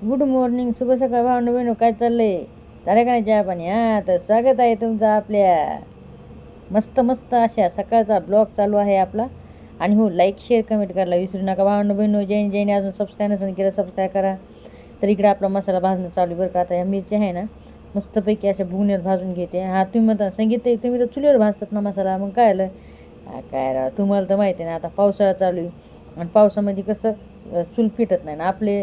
Good morning शुभ सकाळ भावना बहिणू काय चाललंय? झालं का नाही चहा पाणी? हां तर स्वागत आहे तुमचं आपल्या मस्त मस्त अशा सकाळचा ब्लॉग चालू आहे आपला. आणि हो लाईक शेअर कमेंट करायला विसरू नका भावंड बहिणू. जैन जैन अजून सबस्क्राईब नसेल केलं सबस्क्राईब करा. तर इकडे आपला मसाला भाजणं चालू आहे बरं का. आता या मिरच्या आहे ना मस्तपैकी अशा भुगण्यात भाजून घेते. हा तुम्ही म्हणता संगीत तुम्ही तर चुलीवर भाजतात ना मसाला. मग काय आलं? काय राव तुम्हाला तर माहिती आहे ना आता पावसाळा चालू आहे. आणि पावसामध्ये कसं चूल फिटत नाही ना. आपले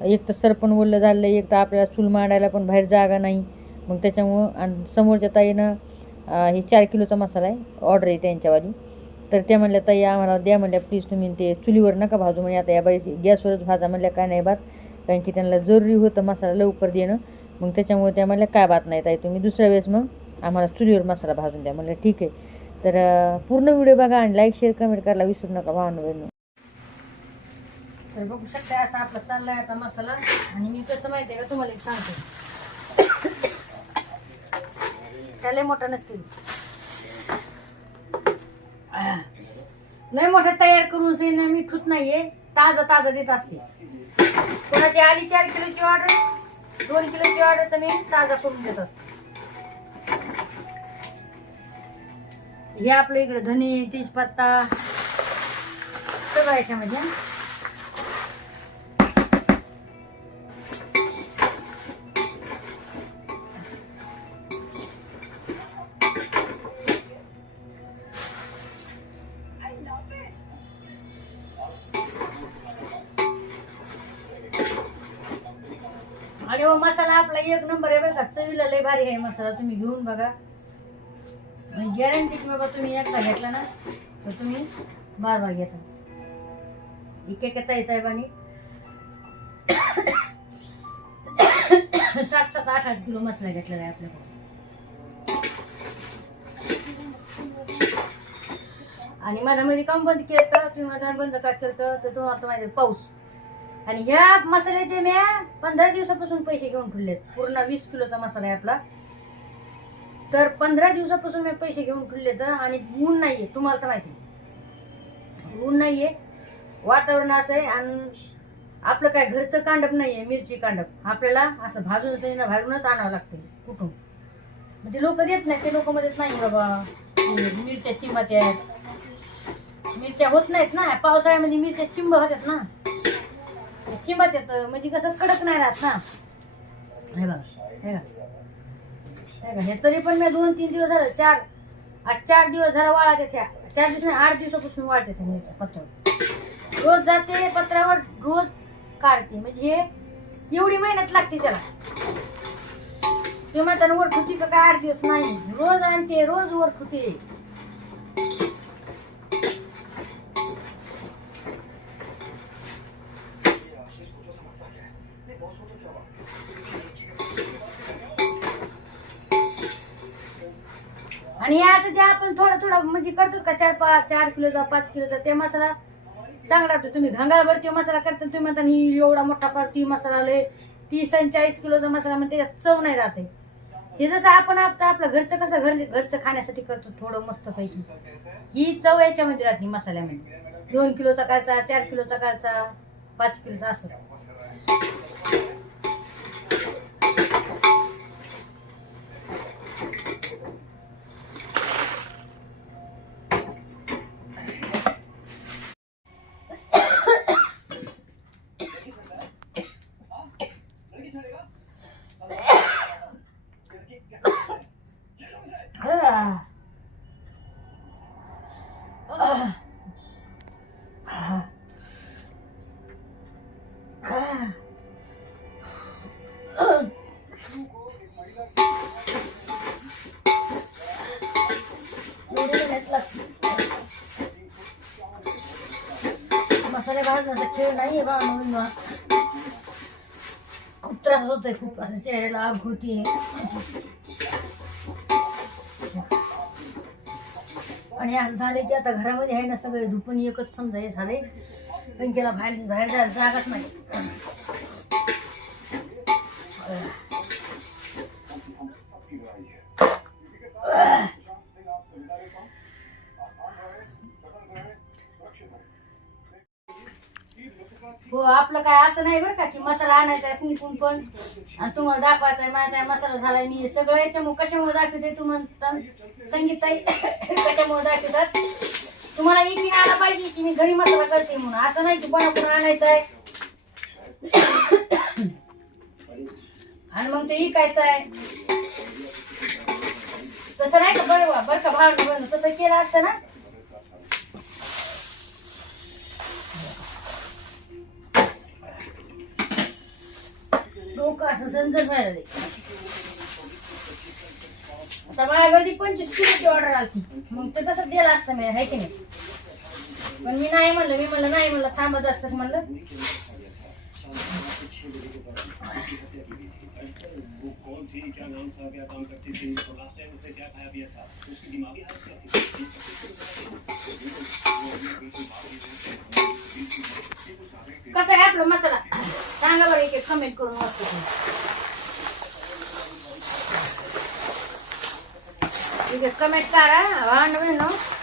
एक तर सरपण ओलं झालं एक तर आपल्याला चूल मांडायला पण बाहेर जागा नाही. मग त्याच्यामुळं आणि समोरच्या ताईनं हे चार किलोचा मसाला आहे ऑर्डर आहे त्यांच्यावाली. तर त्या म्हणल्या ताई आम्हाला द्या म्हणल्या प्लीज तुम्ही ते चुलीवर नका भाजू. म्हणजे आता या बाई गॅसवरच भाजा म्हणल्या काय नाही बात कारण की त्यांना जरुरी होतं मसाला लवकर देणं. मग त्याच्यामुळे त्या म्हणल्या काय बात नाही ताई तुम्ही दुसऱ्या वेळेस मग आम्हाला चुलीवर मसाला भाजून द्या. म्हणलं ठीक आहे. तर पूर्ण व्हिडिओ बघा आणि लाईक शेअर कमेंट करायला विसरू नका भावना बहिणी तर बघू शकता असा आपला चाललाय आता मसाला. आणि मी कसं माहिती आहे का तुम्हाला एक सांगते. त्याला मोठा नसतील लय मोठा तयार करून सही ना मी ठूत नाहीये ताजा ताजा देत असते. कोणाची आली चार किलोची ऑर्डर दोन किलोची ऑर्डर तर मी ताजा करून देत असते. हे आपल्या इकडे धने तेजपत्ता सगळं याच्यामध्ये. आणि हो मसाला आपला एक नंबर आहे बरं का. चवीला लय भारी आहे मसाला. तुम्ही घेऊन बघा. आणि गॅरंटी बाबा तुम्ही एकदा घेतला ना तर तुम्ही बार बार घेता. इके के ताई साहेबांनी. सात सात आठ आठ किलो मसाला घेतलेला आहे आपल्याकडे. आणि माझ्यामध्ये काम बंद केलं तर किंवा झाड बंद का केलं तर तुम्हाला माहिती आहे, पाऊस. आणि ह्या मसाल्याचे मी पंधरा दिवसापासून पैसे घेऊन ठेवलेत. पूर्ण वीस किलोचा मसाला आहे आपला. तर पंधरा दिवसापासून मी पैसे घेऊन ठेवलेत आणि ऊन नाहीये तुम्हाला तर माहिती आहे. ऊन नाहीये वातावरण असं आहे आणि आपलं काय घरचं कांडप नाहीये मिरची कांडप. आपल्याला असं भाजून सैना भाजूनच आणावं लागते कुठून? म्हणजे लोक देत नाही ते लोक मध्येच नाही बाबा. मिरच्या मिरच्या आहेत. मिरच्या होत नाहीत ना पावसाळ्यामध्ये मिरच्या चिंब होतात ना. चिंबात येतं. म्हणजे कसं कडक नाही राहत ना. हे बघा हे बघा. हे हे तरी पण मी दोन तीन दिवस झालं चार आज चार दिवस झाला वाळा त्या चार दिवस आठ दिवसापासून वाळते त्या पत्रावर. रोज जाते पत्रावर रोज काढते. म्हणजे हे एवढी मेहनत लागते त्याला. ते म्हणताना वर ठुती का काय आठ दिवस नाही. रोज आणते रोज वर आणि हे असं जे आपण थोडं थोडं म्हणजे करतो का चार पाच चार किलोचा पाच किलोचा ते मसाला चांगला राहतो तुम्ही घंगाळभर ते मसाला करता तुम्ही म्हणता ही एवढा मोठा पार ती मसाला लय तीस आणि चाळीस किलोचा मसाला म्हणजे त्याच्यात चव नाही राहते हे जसं आपण आता आपलं घरचं कसं घर घरचं खाण्यासाठी करतो थोडं मस्त पैकी. ही चव याच्यामध्ये राहते मसाल्यामध्ये. दोन किलोचा करायचा चार किलोचा करायचा पाच किलोचा असं. मसाले खेळ नाहीये बा म्हणून खूप त्रास होतोय खूप. असं चेहऱ्याला आग होतीये. आणि असं झाले की आता घरामध्ये आहे ना सगळे धुपून एकच समजा हे झाले. पण त्याला बाहेर बाहेर जायला जागाच नाही. हो आपलं काय असं नाही बरं का की मसाला आणायचा आहे कुंकून पण आणि तुम्हाला दाखवायचा आहे माझा मसाला झालाय मी सगळं याच्यामुळे कशामुळे दाखवते तुम्हाला? संगीताई कशामुळे दाखवतात? तुम्हाला एक आला पाहिजे की मी घरी मसाला करते म्हणून. असं नाही की बनवून आणायचं आहे. आणि मग ते इकायचं आहे. तसं नाही का? बरं बरं का भावना बरं तसं केलं असतं ना? डोकं असं संजन मिळाले आता माझ्याकडे पंचवीस किलोची ऑर्डर आली मग ते तसं दिलं असतं मी आहे की नाही? पण मी नाही म्हणलं मी म्हणलं नाही म्हणलं थांबत असतं म्हणलं? कसं आहे आपला मसाला? सांगा बरं एक एक कमेंट करून मस्त ठीक आहे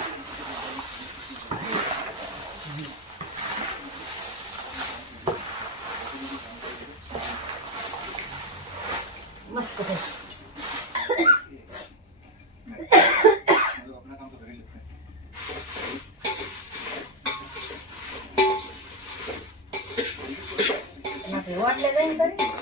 मग